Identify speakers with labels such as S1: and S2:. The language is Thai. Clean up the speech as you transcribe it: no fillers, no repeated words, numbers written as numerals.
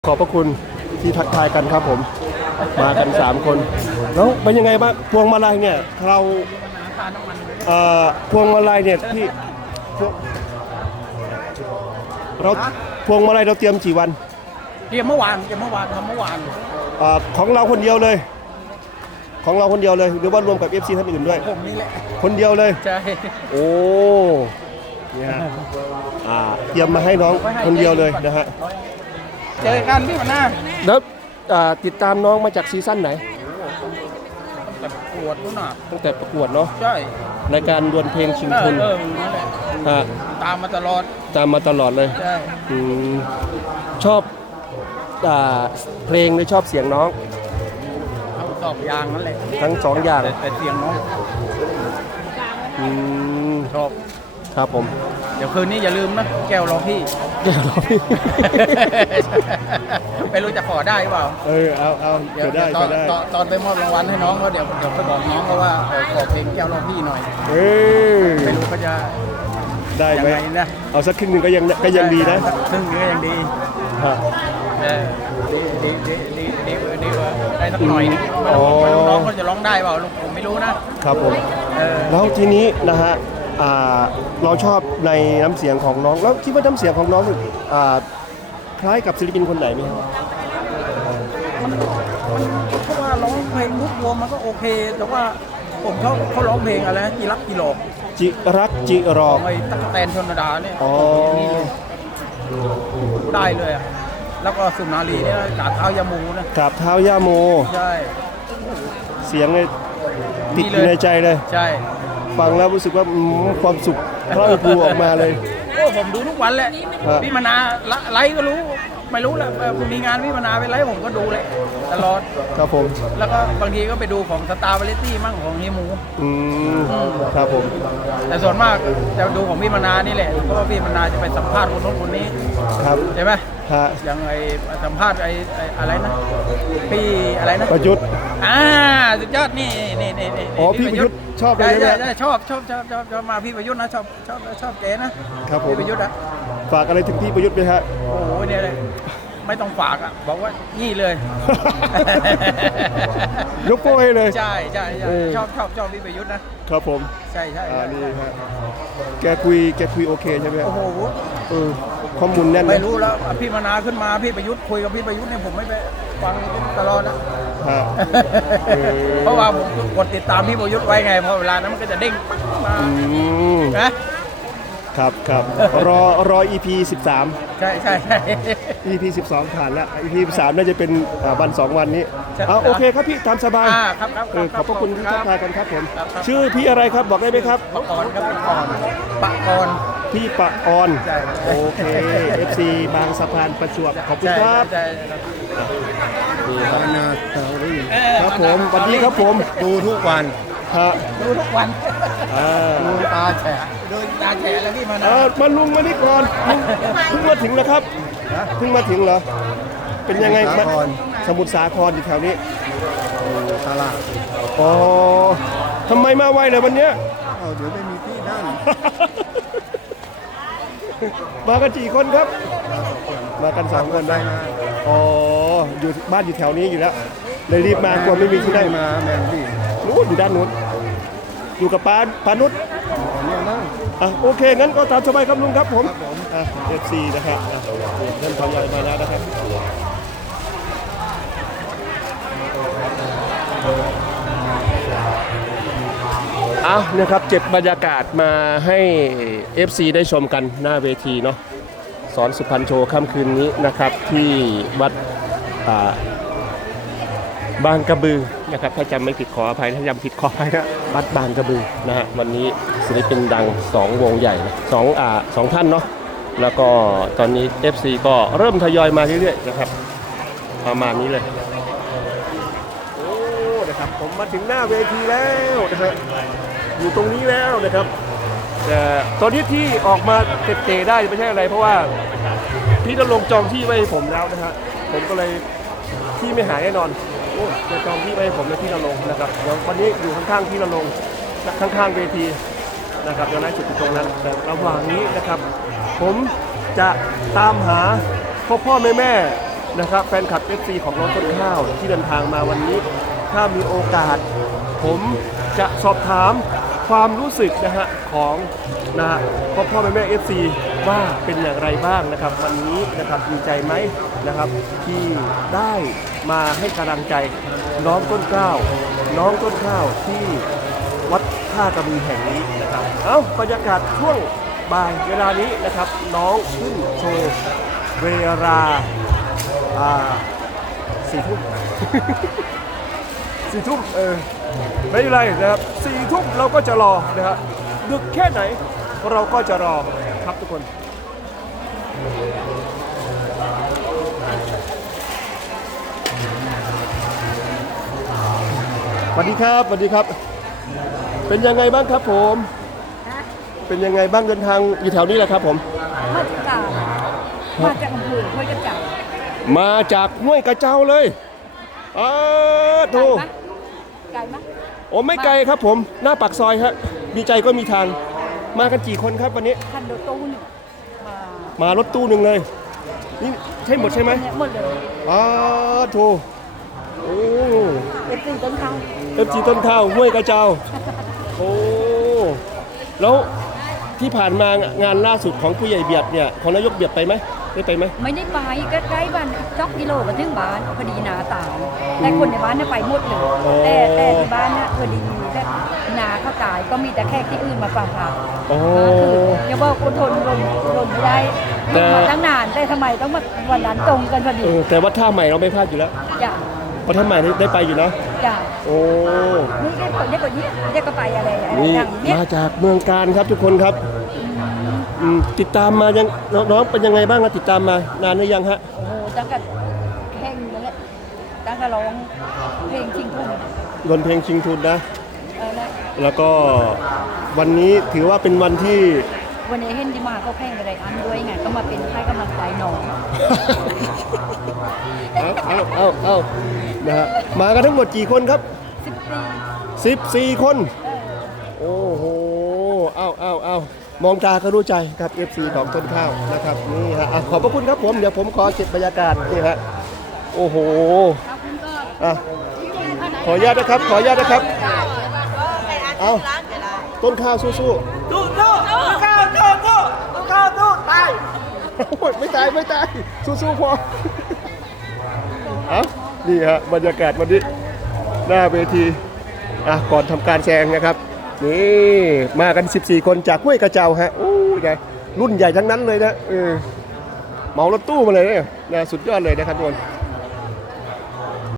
S1: ขอบพระคุณที่ทักทายกันครับผมมากัน3คนแล้วเป็นยังไงบ้างพวงมาลัยเนี่ยเราพวงมาลัยเนี่ยที่เราพวงมาลัยเราเตรียมกี่วัน
S2: เตรียมเมื่อวานทำเมื่อวาน
S1: ของเราคนเดียวเลยของเราคนเดียวเลยหรือว่ารวมกับ FC ท่านอื่นด้วย
S2: ผมนี่แหละ
S1: คนเดียวเลย
S2: ใช่
S1: โอ้เนี่ยเตรียมมาให้น้องคนเดียวเลยนะฮะ
S2: เจอกันพี่หัวหน้า
S1: แล้วติดตามน้องมาจากซีซั่นไหน
S2: แต่ประกวดนู่นน่ะ
S1: ตั้งแต่ประกวดเนาะ
S2: ใช่
S1: รายการดวลเพลงชิงทุน
S2: นั่นแหละตามมาตลอดเลย
S1: ใช่ชอบเพลงหรือชอบเสียงน้อง
S2: ทั้งสองอย่างนั่นแหละ
S1: ทั้ง2อย่าง
S2: แต่เสียงน้องชอบ
S1: ครับผม
S2: เดี๋ยวคืนนี้อย่าลืมนะแก้วรอพี่ไม่รู้จะขอได้หรือเปล่า
S1: เอาเดี๋ยวได้
S2: ตอนไปมอบรางวัลให้น้องก็เดี๋ยวไปบอกน้องเขาว่าขอเพลงแก้วรอพี่หน่อยไม่รู้เขาจะ
S1: ได้ไหม
S2: นะ
S1: เอาสักครึ่งหนึ่งก็ยังดีนะ
S2: ครึ่งนึงก็ยังดีดีได้สักหน่อยน้องเขาจะร้องได้เปล่าผมไม่รู้นะครับ
S1: ผมแล้วทีนี้นะฮะเราชอบในน้ำเสียงของน้องแล้วคิดว่าน้ำเสียงของน้องคล้ายกับศิลปินคนไหนไหมครับ
S2: เพราะว่าร้องเพลงทุกวงมันก็โอเคแต่ว่าผมชอบเขาร้องเพลงอะไรจีรักจีหลอก
S1: จิรักจิรอ
S2: ไอ้ตั๊กแตนชนดาเนี่ยได้เลยแล้วก็สุนารีเนี่ยกราบเท้ายาโมนะ
S1: กราบเท้ายาโม
S2: ใช่
S1: เสียงเลยติดอยู่ในใจเลย
S2: ใช่
S1: ฟังแล้วรู้สึกว่าความสุขพรั่งพรูออกมาเลย
S2: โอ้ผมดูทุกวันแหละพี่มนาไลฟ์ก็รู้ไม่รู้แล้วมีงานพี่มนาไปไลฟ์ผมก็ดูเลยตลอด
S1: ครับผม
S2: แล้วก็บางทีก็ไปดูของสตาร์วาเลตี้มั่งของเฮียหมู
S1: ครับผม
S2: แต่ส่วนมากจะดูของพี่มนานี่แหละเพราะว่าพี่มนาจะไปสัมภาษณ์คนโน้นคนนี้
S1: ครับ
S2: ใช่ไหมอย่างไอสัมภาษณ์ไออะไรนะพี่อะไรนะ
S1: ประยุทธ์
S2: สุดยอดนี่
S1: อ๋อพี่ประยุทธ์ชอบเลย
S2: ใช่ชอบมาพี่ประยุทธ์นะชอบเก๋นะครับ
S1: ผม
S2: ประยุทธ์
S1: ฝากอะไรถึงพี่ประยุทธ์ไหมฮะ
S2: โอ้โหเนี่ยเลยไม่ต้องฝากบอกว่านี่เลย
S1: ยกโป้ให้เลย
S2: ใช่ชอบพี่ประยุทธ์
S1: นะครับผม
S2: ใช่
S1: นี่ฮะแกคุยโอเคใช่ไหม
S2: โอ้โห
S1: ข้อมูลแน่น
S2: ไม่รู้แล้วพี่มนาขึ้นมาพี่ประยุทธ์คุยกับพี่ประยุทธ์เนี่ยผมไม่ไปฟังตลอดนะเพราะว่าผมกดติดตามพี่ประยุทธ์ไว้ไงพอเวลานั้นมันก็จะเด้งมา
S1: นะครับรอ EP 13
S2: ใช่
S1: EP 12ผ่านแล้ว EP 13น่าจะเป็นวัน2วันนี้โอเคครับพี่ตามสบาย
S2: ครับ
S1: ขอบพระคุณที่ทักทายกันครับผมชื่อพี่อะไรครับบอกได้ไหมครับ
S2: ปะกรครับปะกร
S1: พี่ปะออนโอเค FC บางสะพานประจวบขอบคุณครับนี่บานาสตอรี่ครับผมสวัสดีครับผม
S2: ดูทุกวันดูทุกวัน
S1: ดู
S2: ตาแฉะแล้วพี่
S1: มาลุงมานี่ก่อนเพิ่งมาถึงแล้วครับเพิ่งมาถึงเหรอเป็นยังไงสมุทรสาครอยู่แถวนี้
S2: ตลาด
S1: ทำไมมาไวเลยวันเนี้ย
S2: เดี๋ยวไม่มีที่นั่ง
S1: มากันกี่คนครับมากัน2คนได้อยู่บ้านอยู่แถวนี้อยู่แล้วเลยรีบมากลัวไม่มีที่นั่ง
S2: มาแมนดี้
S1: นู้นอยู่ด้านนู้นอยู่กับปานุชโอเคงั้นก็ตามสบายครับลุงครับผมFC นะครับท่านทำอะไรมาแล้วนะครับนะครับเก็บบรรยากาศมาให้ FC ได้ชมกันหน้าเวทีเนาะสอนสุพรรณโชว์ค่ำคืนนี้นะครับที่วัดบางกระบือนะครับถ้าจำไม่ผิดขออภัยถ้าจำผิดขออภัยนะวัดบางกระบือนะฮะวันนี้ศิลปินดัง2วงใหญ่2ท่านเนาะแล้วก็ตอนนี้ FC ก็เริ่มทยอยมาเรื่อยๆนะครับประมาณนี้เลยนะครับผมมาถึงหน้าเวทีแล้วนะครับอยู่ตรงนี้แล้วนะครับแต่ตอนนี้ที่ออกมาเตะได้ไม่ใช่อะไรเพราะว่าพี่จะลงจองที่ไว้ให้ผมแล้วนะฮะผมก็เลยที่ไม่หายแน่นอนจะจองที่ไว้ให้ผมในที่ละลงนะครับเดี๋ยววันนี้อยู่ข้างๆที่ละลงข้างๆเวทีนะครับเดี๋ยวได้จุดตรงนั้นแต่ระหว่างนี้นะครับผมจะตามหาพ่อแม่นะครับแฟนคลับ FC ของน้องต้นข้าวที่เดินทางมาวันนี้ ถ้ามีโอกาส ผมจะสอบถามความรู้สึกนะฮะของนะฮะพ่อแม่ FC ว่าเป็นอย่างไรบ้างนะครับวันนี้นะครับดีใจไหมนะครับที่ได้มาให้กำลังใจน้องต้นข้าวที่วัดท่ากระบือแห่งนี้นะครับบรรยากาศช่วงบ่ายเวลานี้นะครับน้องขึ้นโชว์เวลา4 ทุ่ม 4 ทุ่มไม่เป็นไรนะครับ4 ทุ่มเราก็จะรอนะครับดึกแค่ไหนเราก็จะรอครับทุกคนสวัสดีครับสวัสดีครับเป็นยังไงบ้างครับผมเป็นยังไงบ้างเดินทางอยู่แถวนี้แหละครับผม
S3: มาจากอำเภอห้วยกระเจ้า
S1: มาจากห้วยกระเจ้าเลยโธ่
S3: ไกลไหม
S1: โอ้ไม่ไกลครับผมหน้าปากซอยฮะมีใจก็มีทางมากันกี่คนครับวันนี้
S3: คันรถตู้หนึ่ง
S1: มารถตู้หนึ่งเลยนี่ใช่หมดใช่ไหม
S3: หมดเลย
S1: โธ่โอ้
S3: FCต้นข้าว
S1: FCต้นข้าวห้วยกระเจ้าโอ้แล้วที่ผ่านมางานล่าสุดของผู้ใหญ่เบียดเนี่ยของนายกเบียดไปไหมได้ไปไหม
S3: ไม่ได้ไปก็ใกล้บ้าน2 กิโลก็ถึงบ้านพอดีนาตายแต่คนในบ้านเนี่ยไปหมดเลยแต่ที่บ้านเนี่ยพอดีแบบนาเขาตายก็มีแต่แขกที่อื่นมาฟังข่าวคืออย่าบอกคนทนรนไม่ได้มาตั้งนานแต่ทำไมต้องมาวันนั้นตรงกันพอดี
S1: แต่ว่าท่าใหม่เราไม่พลาดอยู่แล้ว
S3: จ้ะ
S1: เพราะท่าใหม่ได้ไปอยู่นะ
S3: จ้ะ
S1: โอ้
S3: มึงได้คนได้คนนี้ได้ก็ไปอะไร
S1: นี่มาจากเมืองการครับทุกคนครับติดตามมายังน้องเป็นยังไงบ้างนะติดตามมานานหรือยังฮะ
S3: โอ้โหตั้งแต่เพลงนั่นแหละตั้งแต่ร้องเพลงชิงทุน
S1: ร้องเพลงชิงทุนนะแล้วก็วันนี้ถือว่าเป็นวันที่
S3: วันนี้เห็นที่มาเขาเพลงอะไรอันด้วยไงก็มาเป็นให้กำลังใจน้อง
S1: เอานะฮะมากันทั้งหมดกี่คนครับ14 คนโอ้โหเอามองตาก็รู้ใจครับ FC ดอกต้นข้าวนะครับนี่ฮะขอบพระคุณครับผมเดี๋ยวผมขอเก็บบรรยากาศนี่ฮะโอ้โหขออนุญาตนะครับเอาต้นข้าวสู้
S2: ต้นข้าวตาย
S1: ไม่ตายสู้พอนี่ฮะบรรยากาศวันนี้หน้าเวทีก่อนทำการแสดงนะครับนี่มากัน14 คนจากห้วยกระเจ้าฮะโอ้ยรุ่นใหญ่ทั้งนั้นเลยนะเหมารถตู้มาเลยนะสุดยอดเลยนะครับทุกคน